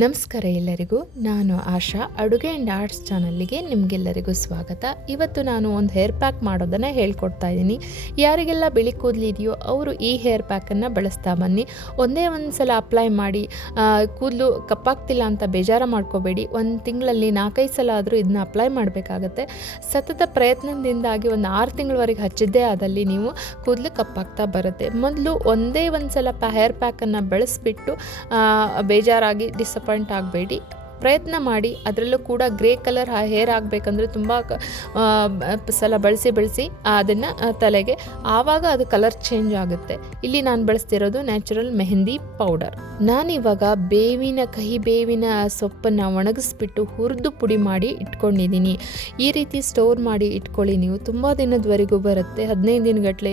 ನಮಸ್ಕಾರ ಎಲ್ಲರಿಗೂ. ನಾನು ಆಶಾ. ಅಡುಗೆ ಆ್ಯಂಡ್ ಆರ್ಟ್ಸ್ ಚಾನಲ್ಲಿಗೆ ನಿಮಗೆಲ್ಲರಿಗೂ ಸ್ವಾಗತ. ಇವತ್ತು ನಾನು ಒಂದು ಹೇರ್ ಪ್ಯಾಕ್ ಮಾಡೋದನ್ನು ಹೇಳ್ಕೊಡ್ತಾ ಇದ್ದೀನಿ. ಯಾರಿಗೆಲ್ಲ ಬಿಳಿ ಕೂದಲಿದೆಯೋ ಅವರು ಈ ಹೇರ್ ಪ್ಯಾಕನ್ನು ಬಳಸ್ತಾ ಬನ್ನಿ. ಒಂದೇ ಒಂದು ಸಲ ಅಪ್ಲೈ ಮಾಡಿ ಕೂದಲು ಕಪ್ಪಾಗ್ತಿಲ್ಲ ಅಂತ ಬೇಜಾರು ಮಾಡ್ಕೋಬೇಡಿ. ಒಂದು ತಿಂಗಳಲ್ಲಿ ನಾಲ್ಕೈದು ಸಲ ಆದರೂ ಇದನ್ನ ಅಪ್ಲೈ ಮಾಡಬೇಕಾಗತ್ತೆ. ಸತತ ಪ್ರಯತ್ನದಿಂದಾಗಿ ಒಂದು ಆರು ತಿಂಗಳವರೆಗೆ ಹಚ್ಚಿದ್ದೇ ಆದಲ್ಲಿ ನೀವು ಕೂದಲು ಕಪ್ಪಾಗ್ತಾ ಬರುತ್ತೆ. ಮೊದಲು ಒಂದೇ ಒಂದು ಸಲ ಪ ಹೇರ್ ಪ್ಯಾಕನ್ನು ಬಳಸಿಬಿಟ್ಟು ಬೇಜಾರಾಗಿ ಡಿಸಪಾಯಿಂಟ್ ಆಗಬೇಡಿ ಪ್ರಯತ್ನ ಮಾಡಿ ಅದರಲ್ಲೂ ಕೂಡ ಗ್ರೇ ಕಲರ್ ಹೇರ್ ಆಗಬೇಕಂದ್ರೆ ತುಂಬ ಸಲ ಬಳಸಿ ಬಳಸಿ ಅದನ್ನು ತಲೆಗೆ. ಆವಾಗ ಅದು ಕಲರ್ ಚೇಂಜ್ ಆಗುತ್ತೆ. ಇಲ್ಲಿ ನಾನು ಬಳಸ್ತಿರೋದು ನ್ಯಾಚುರಲ್ ಮೆಹಂದಿ ಪೌಡರ್. ನಾನಿವಾಗ ಬೇವಿನ, ಕಹಿ ಬೇವಿನ ಸೊಪ್ಪನ್ನು ಒಣಗಿಸ್ಬಿಟ್ಟು ಹುರಿದು ಪುಡಿ ಮಾಡಿ ಇಟ್ಕೊಂಡಿದ್ದೀನಿ. ಈ ರೀತಿ ಸ್ಟೋರ್ ಮಾಡಿ ಇಟ್ಕೊಳ್ಳಿ ನೀವು. ತುಂಬ ದಿನದವರೆಗೂ ಬರುತ್ತೆ. ಹದಿನೈದು ದಿನಗಟ್ಟಲೆ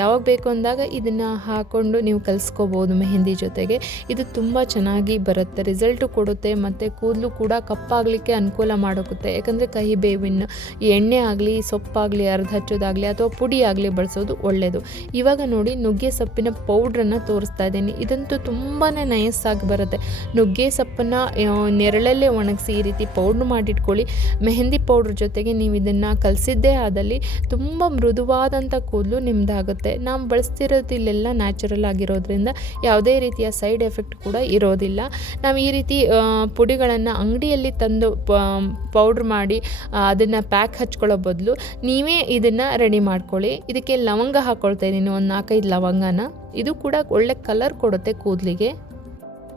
ಯಾವಾಗ ಬೇಕು ಅಂದಾಗ ಇದನ್ನು ಹಾಕ್ಕೊಂಡು ನೀವು ಕಲಿಸ್ಕೋಬೋದು ಮೆಹಂದಿ ಜೊತೆಗೆ. ಇದು ತುಂಬ ಚೆನ್ನಾಗಿ ಬರುತ್ತೆ. ರಿಸಲ್ಟು ಕೊಡುತ್ತೆ. ಮತ್ತು ಕೂದಲು ಕೂಡ ಕಪ್ಪಾಗಲಿಕ್ಕೆ ಅನುಕೂಲ ಮಾಡೋಗುತ್ತೆ ಯಾಕಂದರೆ ಕಹಿ ಬೇವಿನ ಎಣ್ಣೆ ಆಗಲಿ, ಸೊಪ್ಪಾಗಲಿ ಅರ್ಧ ಹಚ್ಚೋದಾಗಲಿ ಅಥವಾ ಪುಡಿ ಆಗಲಿ ಬಳಸೋದು ಒಳ್ಳೆಯದು ಇವಾಗ ನೋಡಿ ನುಗ್ಗೆ ಸೊಪ್ಪಿನ ಪೌಡ್ರನ್ನು ತೋರಿಸ್ತಾ ಇದ್ದೀನಿ. ಇದಂತೂ ತುಂಬಾ ನಯಸ್ಸಾಗಿ ಬರುತ್ತೆ. ನುಗ್ಗೆ ಸೊಪ್ಪನ್ನು ನೆರಳಲ್ಲೇ ಒಣಗಿಸಿ ಈ ರೀತಿ ಪೌಡ್ರ್ ಮಾಡಿಟ್ಕೊಳ್ಳಿ. ಮೆಹಂದಿ ಪೌಡ್ರ್ ಜೊತೆಗೆ ನೀವು ಇದನ್ನು ಕಲಸಿದ್ದೇ ಆದಲ್ಲಿ ತುಂಬ ಮೃದುವಾದಂಥ ಕೂದಲು ನಿಮ್ಮದಾಗುತ್ತೆ ನಾವು ಬಳಸ್ತಿರೋದು ಇಲ್ಲೆಲ್ಲ ನ್ಯಾಚುರಲ್ ಆಗಿರೋದ್ರಿಂದ ಯಾವುದೇ ರೀತಿಯ ಸೈಡ್ ಎಫೆಕ್ಟ್ ಕೂಡ ಇರೋದಿಲ್ಲ. ನಾವು ಈ ರೀತಿ ಪುಡಿಗಳನ್ನು ಅಂಗಡಿಯಲ್ಲಿ ತಂದು ಪೌಡ್ರ್ ಮಾಡಿ ಅದನ್ನು ಪ್ಯಾಕ್ ಹಚ್ಕೊಳ್ಳೋ ಬದಲು ನೀವೇ ಇದನ್ನು ರೆಡಿ ಮಾಡ್ಕೊಳ್ಳಿ. ಇದಕ್ಕೆ ಲವಂಗ ಹಾಕ್ಕೊಳ್ತಾ ಇದ್ದೀನಿ ಒಂದು ನಾಲ್ಕೈದು ಲವಂಗನ. ಇದು ಕೂಡ ಒಳ್ಳೆ ಕಲರ್ ಕೊಡುತ್ತೆ ಕೂದಲಿಗೆ.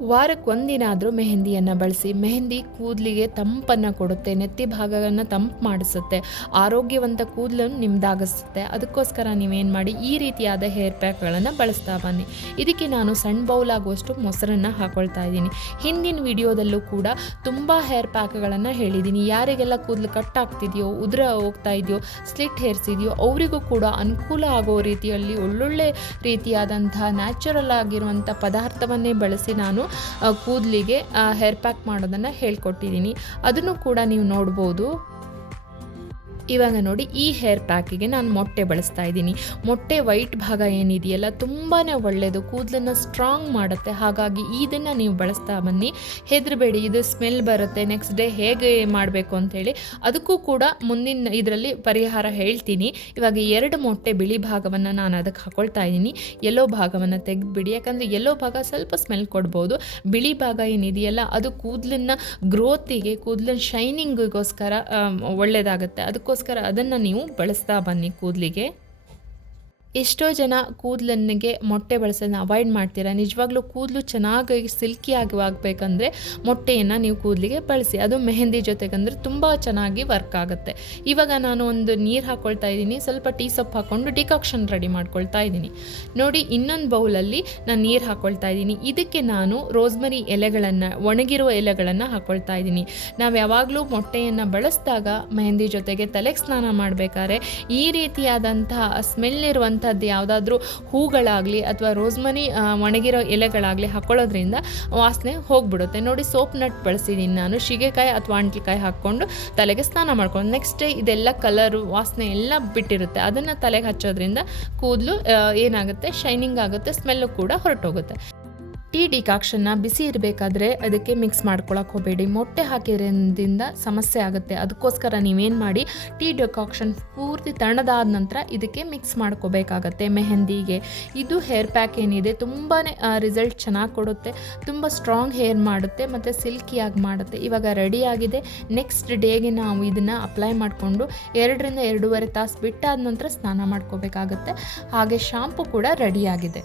ವಾರಕ್ಕೆ ಒಂದಿನ ಆದರೂ ಮೆಹಂದಿಯನ್ನು ಬಳಸಿ ಮೆಹಂದಿ ಕೂದಲಿಗೆ ತಂಪನ್ನು ಕೊಡುತ್ತೆ, ನೆತ್ತಿ ಭಾಗವನ್ನು ತಂಪು ಮಾಡಿಸುತ್ತೆ, ಆರೋಗ್ಯವಂತ ಕೂದಲನ್ನು ನಿಮ್ದಾಗಿಸುತ್ತೆ. ಅದಕ್ಕೋಸ್ಕರ ನೀವೇನು ಮಾಡಿ ಈ ರೀತಿಯಾದ ಹೇರ್ ಪ್ಯಾಕ್ಗಳನ್ನು ಬಳಸ್ತಾ ಬನ್ನಿ. ಇದಕ್ಕೆ ನಾನು ಸಣ್ಣ ಬೌಲ್ ಆಗುವಷ್ಟು ಮೊಸರನ್ನು ಹಾಕೊಳ್ತಾ ಇದ್ದೀನಿ. ಹಿಂದಿನ ವಿಡಿಯೋದಲ್ಲೂ ಕೂಡ ತುಂಬ ಹೇರ್ ಪ್ಯಾಕ್ಗಳನ್ನು ಹೇಳಿದ್ದೀನಿ. ಯಾರಿಗೆಲ್ಲ ಕೂದಲು ಕಟ್ ಆಗ್ತಿದೆಯೋ, ಉದುರ ಹೋಗ್ತಾ ಇದೆಯೋ ಸ್ಲಿಟ್ ಹೇರ್ಸ್ ಇದೆಯೋ, ಅವರಿಗೂ ಕೂಡ ಅನುಕೂಲ ಆಗೋ ರೀತಿಯಲ್ಲಿ ಒಳ್ಳೊಳ್ಳೆ ರೀತಿಯಾದಂತಹ ನ್ಯಾಚುರಲ್ ಆಗಿರುವಂಥ ಪದಾರ್ಥವನ್ನೇ ಬಳಸಿ ನಾನು ಕೂದಲಿಗೆ ಹೇರ್ ಪ್ಯಾಕ್ ಮಾಡೋದನ್ನು ಹೇಳ್ಕೊಟ್ಟಿದ್ದೀನಿ. ಅದನ್ನು ಕೂಡ ನೀವು ನೋಡ್ಬೋದು. ಇವಾಗ ನೋಡಿ ಈ ಹೇರ್ ಪ್ಯಾಕಿಗೆ ನಾನು ಮೊಟ್ಟೆ ಬಳಸ್ತಾ ಇದ್ದೀನಿ. ಮೊಟ್ಟೆ ವೈಟ್ ಭಾಗ ಏನಿದೆಯಲ್ಲ ತುಂಬಾ ಒಳ್ಳೆಯದು ಕೂದಲನ್ನು ಸ್ಟ್ರಾಂಗ್ ಮಾಡುತ್ತೆ. ಹಾಗಾಗಿ ಇದನ್ನು ನೀವು ಬಳಸ್ತಾ ಬನ್ನಿ. ಹೆದರಬೇಡಿ, ಇದು ಸ್ಮೆಲ್ ಬರುತ್ತೆ. ನೆಕ್ಸ್ಟ್ ಡೇ ಹೇಗೆ ಮಾಡಬೇಕು ಅಂಥೇಳಿ ಅದಕ್ಕೂ ಕೂಡ ಮುಂದಿನ ಇದರಲ್ಲಿ ಪರಿಹಾರ ಹೇಳ್ತೀನಿ. ಇವಾಗ ಎರಡು ಮೊಟ್ಟೆ ಬಿಳಿ ಭಾಗವನ್ನು ನಾನು ಅದಕ್ಕೆ ಹಾಕೊಳ್ತಾ ಇದ್ದೀನಿ. ಎಲ್ಲೋ ಭಾಗವನ್ನು ತೆಗೆದುಬಿಡಿ. ಯಾಕಂದರೆ ಎಲ್ಲೋ ಭಾಗ ಸ್ವಲ್ಪ ಸ್ಮೆಲ್ ಕೊಡ್ಬೋದು. ಬಿಳಿ ಭಾಗ ಏನಿದೆಯಲ್ಲ, ಅದು ಕೂದಲನ್ನ ಗ್ರೋತಿಗೆ ಕೂದಲಿನ ಶೈನಿಂಗಿಗೋಸ್ಕರ ಒಳ್ಳೆಯದಾಗುತ್ತೆ ಅದಕ್ಕೋಸ್ಕರ ಅದಕ್ಕೋಸ್ಕರ ಅದನ್ನು ನೀವು ಬಳಸ್ತಾ ಬನ್ನಿ ಕೂದಲಿಗೆ. ಎಷ್ಟೋ ಜನ ಕೂದಲನ್ನಿಗೆ ಮೊಟ್ಟೆ ಬಳಸೋದನ್ನ ಅವಾಯ್ಡ್ ಮಾಡ್ತೀರಾ? ನಿಜವಾಗ್ಲೂ ಕೂದಲು ಚೆನ್ನಾಗಿ ಸಿಲ್ಕಿ ಆಗಿ ಆಗಬೇಕಂದ್ರೆ ಮೊಟ್ಟೆಯನ್ನು ನೀವು ಕೂದಲಿಗೆ ಬಳಸಿ. ಅದು ಮೆಹಂದಿ ಜೊತೆಗಂದ್ರೆ ತುಂಬ ಚೆನ್ನಾಗಿ ವರ್ಕ್ ಆಗುತ್ತೆ. ಇವಾಗ ನಾನು ಒಂದು ನೀರು ಹಾಕ್ಕೊಳ್ತಾ ಇದ್ದೀನಿ. ಸ್ವಲ್ಪ ಟೀ ಸೊಪ್ಪು ಹಾಕ್ಕೊಂಡು ಡಿಕಾಕ್ಷನ್ ರೆಡಿ ಮಾಡ್ಕೊಳ್ತಾ ಇದ್ದೀನಿ. ನೋಡಿ, ಇನ್ನೊಂದು ಬೌಲಲ್ಲಿ ನಾನು ನೀರು ಹಾಕ್ಕೊಳ್ತಾ ಇದ್ದೀನಿ. ಇದಕ್ಕೆ ನಾನು ರೋಸ್ಮರಿ ಎಲೆಗಳನ್ನು, ಒಣಗಿರುವ ಎಲೆಗಳನ್ನು ಹಾಕ್ಕೊಳ್ತಾ ಇದ್ದೀನಿ. ನಾವು ಯಾವಾಗಲೂ ಮೊಟ್ಟೆಯನ್ನು ಬಳಸಿದಾಗ ಮೆಹಂದಿ ಜೊತೆಗೆ ತಲೆಗೆ ಸ್ನಾನ ಮಾಡಬೇಕಾದ್ರೆ ಈ ರೀತಿಯಾದಂತಹ ಸ್ಮೆಲ್ ಇರುವಂಥ ಅಂಥದ್ದು ಯಾವುದಾದ್ರೂ ಹೂಗಳಾಗಲಿ ಅಥವಾ ರೋಸ್ಮನಿ ಒಣಗಿರೋ ಎಲೆಗಳಾಗಲಿ ಹಾಕೊಳ್ಳೋದ್ರಿಂದ ವಾಸನೆ ಹೋಗ್ಬಿಡುತ್ತೆ. ನೋಡಿ, ಸೋಪ್ ನಟ್ ಬಳಸಿದ್ದೀನಿ ನಾನು. ಶಿಗೆಕಾಯಿ ಅಥವಾ ಅಂಟ್ಲಿಕಾಯಿ ಹಾಕ್ಕೊಂಡು ತಲೆಗೆ ಸ್ನಾನ ಮಾಡ್ಕೊಂಡು ನೆಕ್ಸ್ಟ್ ಡೇ ಇದೆಲ್ಲ ಕಲರು ವಾಸನೆ ಎಲ್ಲ ಬಿಟ್ಟಿರುತ್ತೆ. ಅದನ್ನು ತಲೆಗೆ ಹಚ್ಚೋದ್ರಿಂದ ಕೂದಲು ಏನಾಗುತ್ತೆ? ಶೈನಿಂಗ್ ಆಗುತ್ತೆ ಸ್ಮೆಲ್ಲು ಕೂಡ ಹೊರಟೋಗುತ್ತೆ. ಟೀ ಡಿಕಾಕ್ಷನ್ನ ಬಿಸಿ ಇರಬೇಕಾದ್ರೆ ಅದಕ್ಕೆ ಮಿಕ್ಸ್ ಮಾಡ್ಕೊಳಕ್ಕೆ ಹೋಗಬೇಡಿ. ಮೊಟ್ಟೆ ಹಾಕಿರೋದ್ರಿಂದ ಸಮಸ್ಯೆ ಆಗುತ್ತೆ. ಅದಕ್ಕೋಸ್ಕರ ನೀವೇನು ಮಾಡಿ ಟೀ ಡಿಕಾಕ್ಷನ್ ಪೂರ್ತಿ ತಣ್ಣದಾದ ನಂತರ ಇದಕ್ಕೆ ಮಿಕ್ಸ್ ಮಾಡ್ಕೋಬೇಕಾಗತ್ತೆ. ಮೆಹಂದಿಗೆ. ಇದು ಹೇರ್ ಪ್ಯಾಕ್ ಏನಿದೆ ತುಂಬಾ ರಿಸಲ್ಟ್ ಚೆನ್ನಾಗಿ ಕೊಡುತ್ತೆ. ತುಂಬ ಸ್ಟ್ರಾಂಗ್ ಹೇರ್ ಮಾಡುತ್ತೆ ಮತ್ತು ಸಿಲ್ಕಿಯಾಗಿ ಮಾಡುತ್ತೆ. ಇವಾಗ ರೆಡಿಯಾಗಿದೆ ನೆಕ್ಸ್ಟ್ ಡೇಗೆ ನಾವು ಇದನ್ನು ಅಪ್ಲೈ ಮಾಡಿಕೊಂಡು ಎರಡರಿಂದ ಎರಡೂವರೆ ತಾಸು ಬಿಟ್ಟಾದ ನಂತರ ಸ್ನಾನ ಮಾಡ್ಕೋಬೇಕಾಗತ್ತೆ. ಹಾಗೆ ಶಾಂಪು ಕೂಡ ರೆಡಿಯಾಗಿದೆ